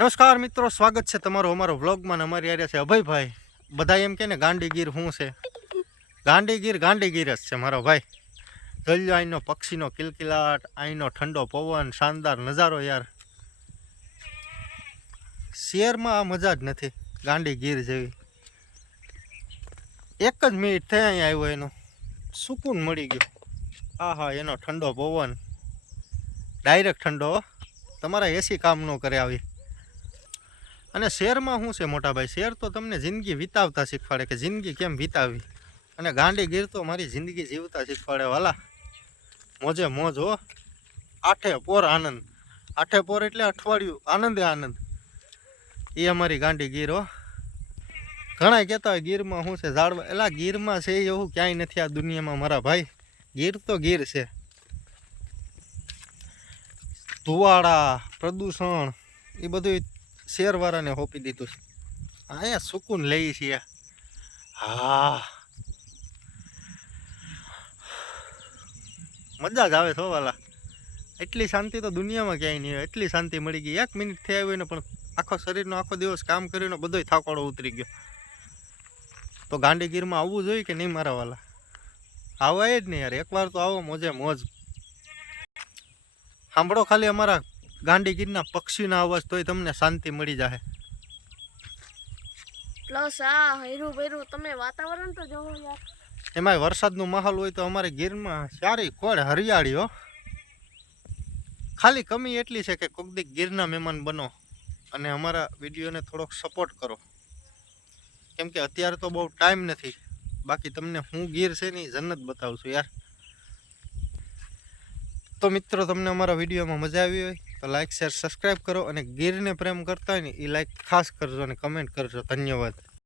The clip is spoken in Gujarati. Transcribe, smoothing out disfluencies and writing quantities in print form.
નમસ્કાર મિત્રો, સ્વાગત છે તમારો અમારો વ્લોગમાં. અમારી આર્યા છે અભયભાઈ. બધા એમ કે ને ગાંડીગીર શું છે? ગાંડીગીર જ છે મારો ભાઈ. જોઈ અહીંનો પક્ષીનો કિલકિલાટ, અહીંનો ઠંડો પવન, શાનદાર નજારો. યાર શહેરમાં આ મજા જ નથી ગાંડીગીર જેવી. એક જ મિનિટ થઈ અહીંયા આવ્યો, એનો સુકૂન મળી ગયો. હા, એનો ઠંડો પવન ડાયરેક્ટ ઠંડો, તમારા એસી કામ ન કરે આવી. અને શહેરમાં શું છે મોટા ભાઈ, શહેર તો તમને જિંદગી વિતાવતા શીખવાડે કે જિંદગી કેમ વિતાવી. અને ગાંડીગીર તો મારી જિંદગી જીવતા શીખવાડે વાલા. મોજે મોજ હો, આઠે પોર આનંદ. આઠે પોર એટલે અઠવાડિયું આનંદે આનંદ. એ અમારી ગાંડીગીર હો. ઘણા કહેતા હોય ગીરમાં શું છે ઝાડવા, એલા ગીરમાં છે એવું ક્યાંય નથી આ દુનિયામાં મારા ભાઈ. ગીર તો ગીર છે. ધુવાડા, પ્રદૂષણ એ બધું શહેરવાળાને હોપી દીધું છે. અહીંયા સુકૂન લઈ છીએ. હા, મજા જ આવે છો વાલા. એટલી શાંતિ તો દુનિયામાં ક્યાંય નહીં હોય. એટલી શાંતિ મળી ગઈ. 1 મિનિટ થઈ આવી ને પણ આખો શરીરનો આખો દિવસ કામ કરીને બધોય થાકોડો ઉતરી ગયો. તો ગાંડીગીરમાં આવવું જોઈએ કે નહીં મારા વાલા? આવાય જ નહીં યાર, એકવાર તો આવો, મોજે મોજ. સાંભળો ખાલી અમારા ગાંડીગીરના પક્ષીના અવાજ, તોય તમને શાંતિ મળી જાય. પ્લસ આ હેરું બેરું તમે વાતાવરણ તો જોવો યાર. એમાંય વરસાદનો માહોલ હોય તો અમારે ગીરમાં સારી કોડ હરિયાળી હો. ખાલી કમી એટલી છે કે કોક દી ગીરના મહેમાન બનો અને અમારા વિડીયોને થોડોક સપોર્ટ કરો. કેમ કે અત્યારે તો બહુ ટાઈમ નથી. બાકી તમને હું ગીર છે ને જન્નત બતાવું છું યાર. તો મિત્રો, તમને અમારા વિડીયોમાં મજા આવી હોય તો લાઈક, શેર, સબસ્ક્રાઈબ કરો. અને ગીરને પ્રેમ કરતા હોય ને એ લાઈક ખાસ કરજો અને કમેન્ટ કરજો. ધન્યવાદ.